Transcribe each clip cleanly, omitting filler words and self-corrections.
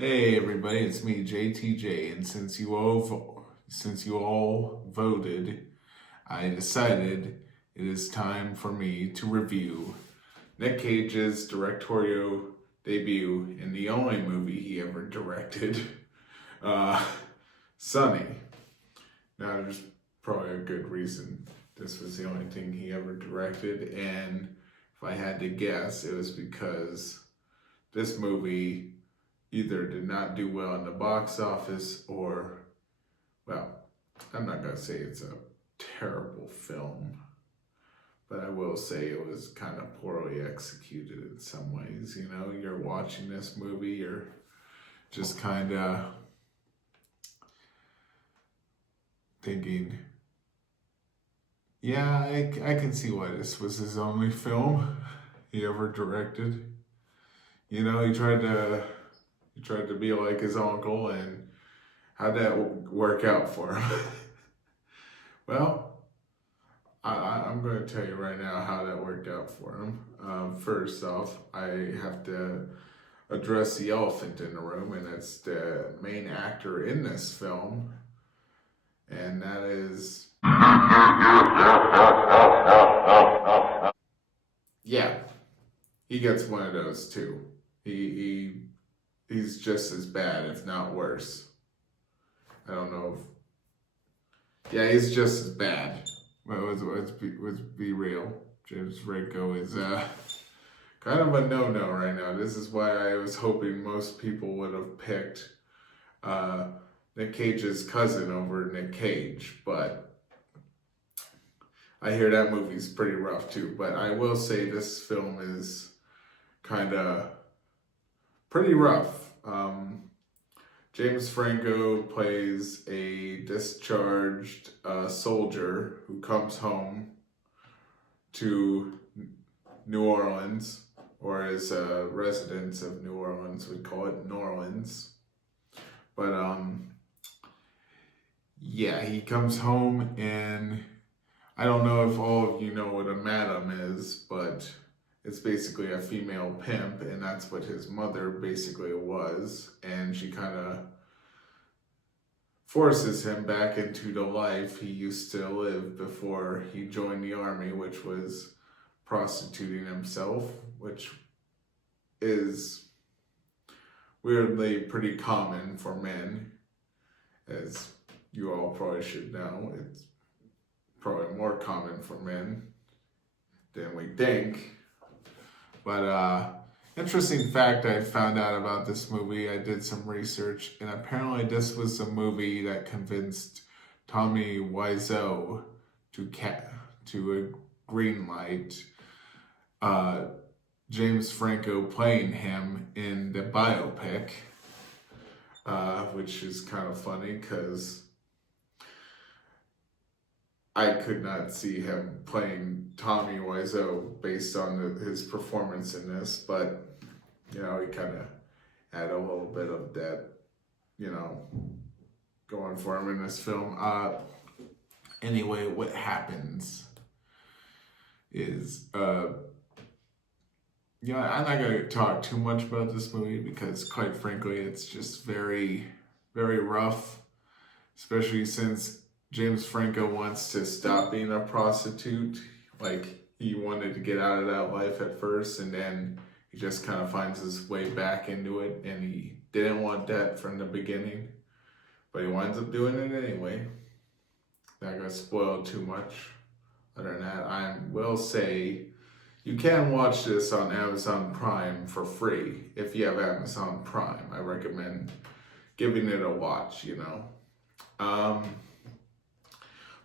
Hey everybody, it's me, JTJ, and since you all voted, I decided it is time for me to review Nick Cage's directorial debut in the only movie he ever directed, uh, Sonny. Now, there's probably a good reason this was the only thing he ever directed, and if I had to guess, it was because this movie either did not do well in the box office or, well, I'm not going to say it's a terrible film, but I will say it was kind of poorly executed in some ways. You know, you're watching this movie, you're just kind of thinking, yeah, I can see why this was his only film he ever directed. You know, he tried to be like his uncle, and how'd that work out for him? Well, I'm going to tell you right now how that worked out for him. First off, I have to address the elephant in the room, and it's the main actor in this film, and that is, yeah, he gets one of those too. He's just as bad, if not worse. I don't know if, yeah, he's just as bad. Well, let's be real. James Franco is kind of a no-no right now. This is why I was hoping most people would have picked Nick Cage's cousin over Nick Cage, but I hear that movie's pretty rough too. But I will say this film is kind of pretty rough. James Franco plays a discharged soldier who comes home to New Orleans, or as residents of New Orleans would call it, New Orleans. But yeah, he comes home, and I don't know if all of you know what a madam is, but it's basically a female pimp, and that's what his mother basically was. And she kind of forces him back into the life he used to live before he joined the army, which was prostituting himself, which is weirdly pretty common for men, as you all probably should know. It's probably more common for men than we think. But interesting fact I found out about this movie, I did some research, and apparently this was the movie that convinced Tommy Wiseau to greenlight James Franco playing him in the biopic, which is kind of funny because I could not see him playing Tommy Wiseau based on his performance in this, but, you know, he kind of had a little bit of that, you know, going for him in this film. Anyway, what happens is, you know, I'm not going to talk too much about this movie because, quite frankly, it's just very, very rough, especially since James Franco wants to stop being a prostitute. Like, he wanted to get out of that life at first, and then he just kind of finds his way back into it, and he didn't want that from the beginning, but he winds up doing it anyway. Not gonna spoil too much. Other than that, I will say you can watch this on Amazon Prime for free. If you have Amazon Prime, I recommend giving it a watch, you know.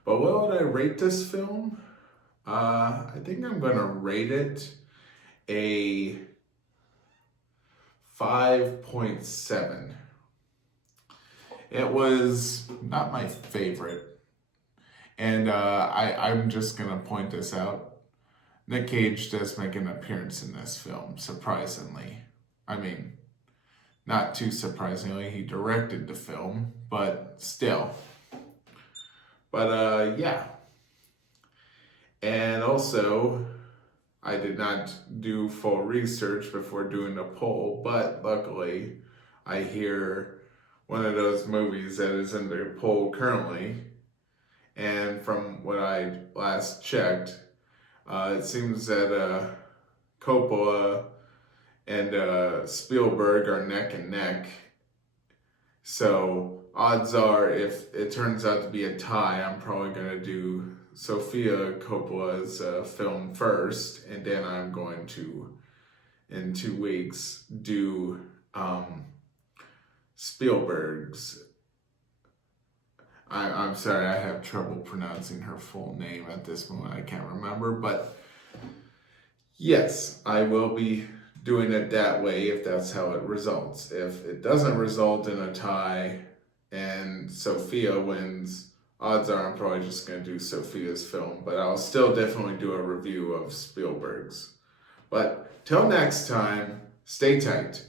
But what would I rate this film? I think I'm going to rate it a 5.7. It was not my favorite. And I'm just going to point this out. Nick Cage does make an appearance in this film, surprisingly. I mean, not too surprisingly, he directed the film, but still. But yeah. And also, I did not do full research before doing the poll, but luckily I hear one of those movies that is in the poll currently. And from what I last checked, it seems that Coppola and Spielberg are neck and neck. So odds are, if it turns out to be a tie, I'm probably going to do Sofia Coppola's film first, and then I'm going to, in 2 weeks, do Spielberg's. I'm sorry, I have trouble pronouncing her full name at this moment. I can't remember, but yes, I will be doing it that way if that's how it results. If it doesn't result in a tie and Sophia wins, odds are I'm probably just going to do Sophia's film, but I'll still definitely do a review of Spielberg's. But till next time, stay tight.